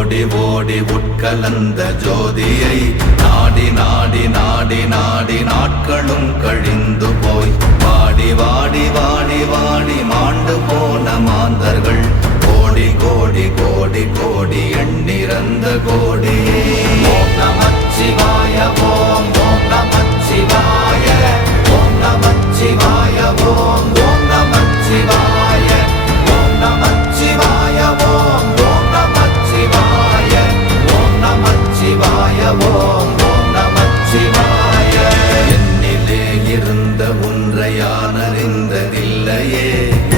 ஓடி ஓடி உட்கலந்த ஜோதியை நாடி நாடி நாடி நாடி நாட்களும் கழிந்து போய் வாடி வாடி வாடி வாடி மாண்டு போன மாந்தர்கள் கோடி கோடி கோடி கோடி எண்ணிறந்த கோடி. ஓம் நமச்சிவாய ஓம் ஓம் நமச்சிவாய ஓம் நமச்சிவாய ஓம் ஓம் நமச்சிவாய ஓம் நமச்சிவாய ஓம் ஓம் நமச்சிவாய ஓம் நமச்சிவாய ஓம் ஓம் நமச்சிவாய. என்னிலே இருந்த ஒன்றை யான் அறிந்ததில்லையே,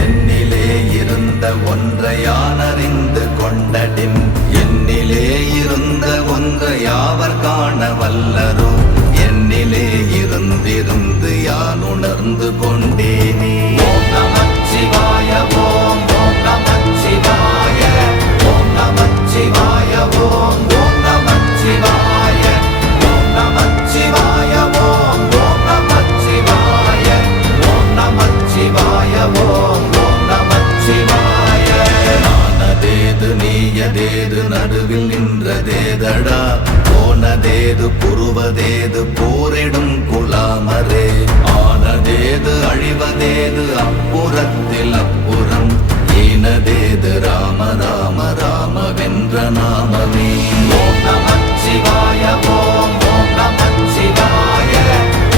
என்னிலே இருந்த ஒன்றை யான் அறிந்து கொண்டடின், என்னிலே இருந்த ஒன்றை யாவர் காண வல்லரோ, என்னிலே இருந்திருந்து யான் உணர்ந்து கொண்டேனே. ஓம் நமச்சிவாய ஓம் ஓம் நமச்சிவாய ஓம் நமச்சிவாய ஓம் ஓம் நமச்சிவாய ஓம் நமச்சிவாய ஓம் ஓம் நமச்சிவாய ஓம் நமச்சிவாய ஓம் ஓம் நமச்சிவாய. நானதேது நீயதேது நடுவில் நின்றதேதடா, போனதேது புருவதேது போரிடும் குலாமரே, ஆனதேது அழிவதேது அப்புறத்தில் அப்புறம், ஈனதேது ராம ராம ராமவென்ற நாமமே. ஓம் நமச்சிவாய ஓம் ஓம் நமச்சிவாய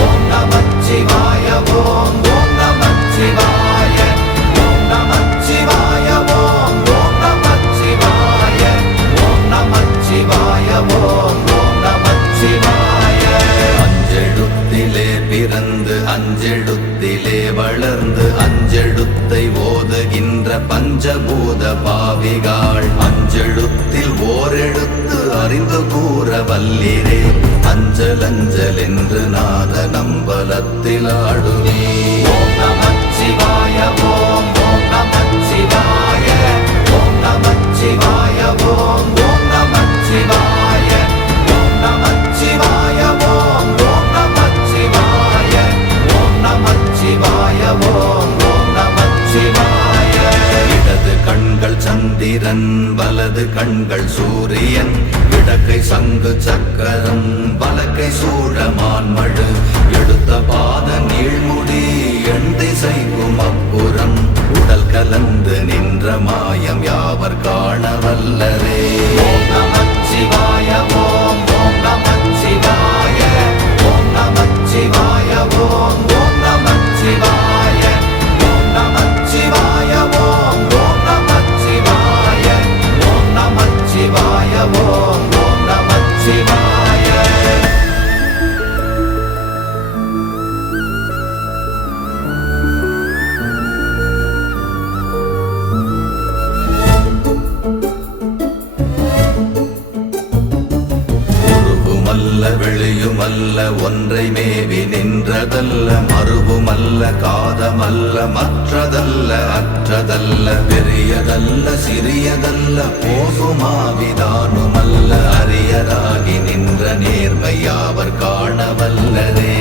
ஓம் நமச்சிவாய ஓம் ஓம் நமச்சிவாய ஓம் நமச்சிவாய ஓம் ஓம் நமச்சிவாய ஓம் நமச்சிவாய ஓம் ஓம் நமச்சிவாய. அஞ்செழுத்திலே பிறந்து அஞ்செழுத்திலே வளர்ந்து அஞ்செழுத்தை ஓதுகின்ற பஞ்சபூத பாவிகாள், அஞ்செழுத்தில் ஓரெழுத்து அறிந்து கூற வல்லிரே, அஞ்சல் அஞ்சல் என்று நாத நம்பலத்தில் ஆடுவே. ஓம் நமச்சிவாய ஓம் ஓம் நமச்சிவாய ஓம் நமச்சிவாய ஓம் ஓம் நமச்சிவாய ஓம் நமச்சிவாய ஓம் ஓம் நமச்சிவாய ஓம் நமச்சிவாய ஓம் ஓம் நமச்சிவாய. இடது கண்கள் சந்திரன் வலது கண்கள் சூரியன், இடக்கை சங்கு சக்கரம் வலக்கை சூழமான்மழு, எடுத்த பாத நீழ்முடி எண் திசைக்கும் அப்புறம், உடல் கலந்து நின்ற மாயம் யாவர் காண வல்லரே. ஓம் நமச்சிவாய ஓம் ஓம் நமச்சிவாய ஓம் நமச்சிவாய ஓம் ஓம் நமச்சிவாய ஓம் நமச்சிவாய ஓம் ஓம் நமச்சிவாய ஓம் நமச்சிவாய ஓம் ஓம் நமச்சிவாய. வெளியுமல்ல ஒன்றை மேவி நின்றதல்ல, மறுவுமல்ல காதமல்ல மற்றதல்ல அற்றதல்ல, பெரியதல்ல சிறியதல்ல போகுமாவிதானுமல்ல, அரியராகி நின்ற நேர்மை யாவர் காண வல்லரே.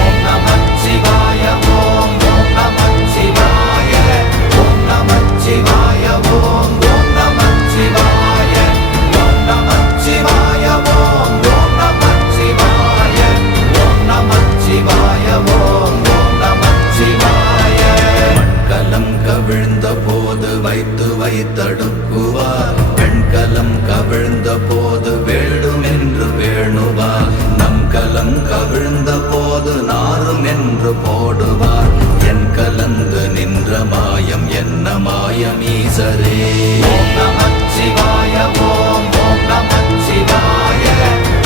ஓம் நமச்சிவாய ஓம் ஓம் நமச்சிவாய ஓம் நமச்சிவாய ஓம் ஓம் நமச்சிவாய ஓம் நமச்சிவாய ஓம் ஓம் நமச்சிவாய ஓம் நமச்சிவாய ஓம் ஓம் நமச்சிவாய. மண்கலம் கவிழ்ந்த போது வைத்து வைத்தடுக்குவார், பெண்கலம் கவிழ்ந்த போது வேடும் என்று வேணுவார், நம் கலம் கவிழ்ந்த போது நாரும் என்று போடுவார், என் கலந்து நின்ற மாயம் என்ன மாயம் ஈசரே. ஓம் நமச்சிவாய ஓம் ஓம் நமச்சிவாய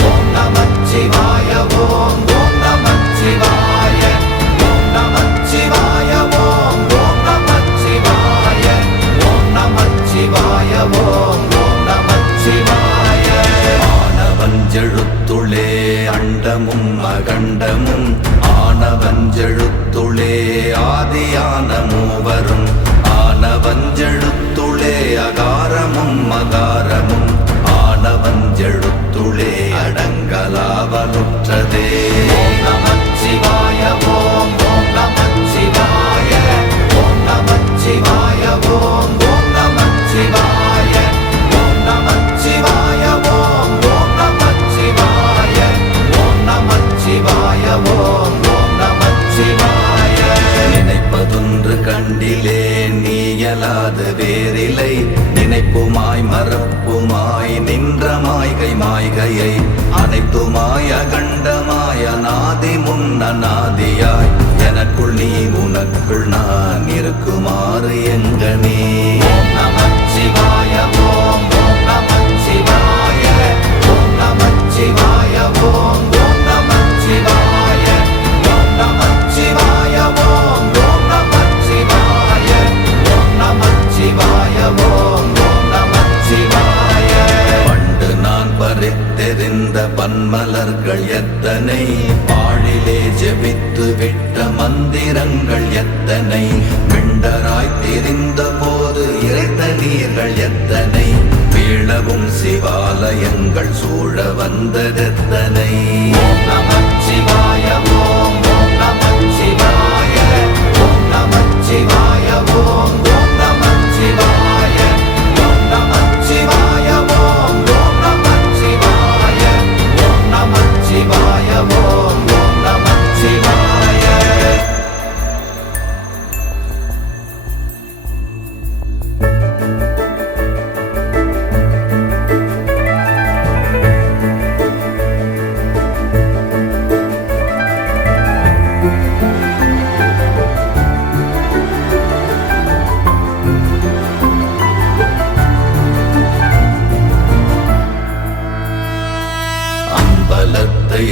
ஓம் நமச்சிவாய ஓம் ஓம் நமச்சிவாய ஓம் நமச்சிவாய ஓம் ஓம் நமச்சிவாய ஓம் நமச்சிவாய ஓம் ஓம் நமச்சிவாய. ஆனவஞ்செழுத்துளே அண்டமும் அகண்டமும், ஆனவஞ்செழுத்துளே ஆதியான மூவரும், ஆனவஞ்செழுத்துளே அகாரமும் மகாரமும், ஆனவஞ்செழுத்துளே அடங்கலாவலுற்றதே. ஓம் நமச்சிவாய ஓம் ஓம் நமச்சிவாய ஓம் நமச்சிவாய ஓம் ஓம் நமச்சிவாய ஓம் நமச்சிவாய மாளிகையை அனைத்துமாய கண்டமாய நாதி முன்னநாதியாய் எனக்குள் நீ உனக்குள் நான் இருக்குமாறு எங்கனே. ஓம் நமச்சிவாய ஓம் ஓம் நமச்சிவாய ஓம் நமச்சிவாய ஓம் ஓம் நமச்சிவாய ஓம் நமச்சிவாய ஓம் ஓம் நமச்சிவாய ஓம் நமச்சிவாய ஓம் ஓம் நமச்சிவாய. பண்டு நான் பறித்தெறிந்த பன்மலர்கள் எத்தனை, பாழிலே ஜெபித்து விட்ட மந்திரங்கள் எத்தனை, பிண்டராய் திரிந்த போது இறைத்த நீர்கள் எத்தனை, வீழவும் சிவாலயங்கள் சூழ வந்ததெத்தனை. ஓம் நமச்சிவாய ஓம் ஓம் நமச்சிவாய ஓம் நமச்சிவாய ஓம் ஓம் நமச்சிவாய ஓம் நமச்சிவாய ஓம் ஓம் நமச்சிவாய ஓம் நமச்சிவாய ஓம் ஓம் நமச்சிவாய. அம்பலத்தை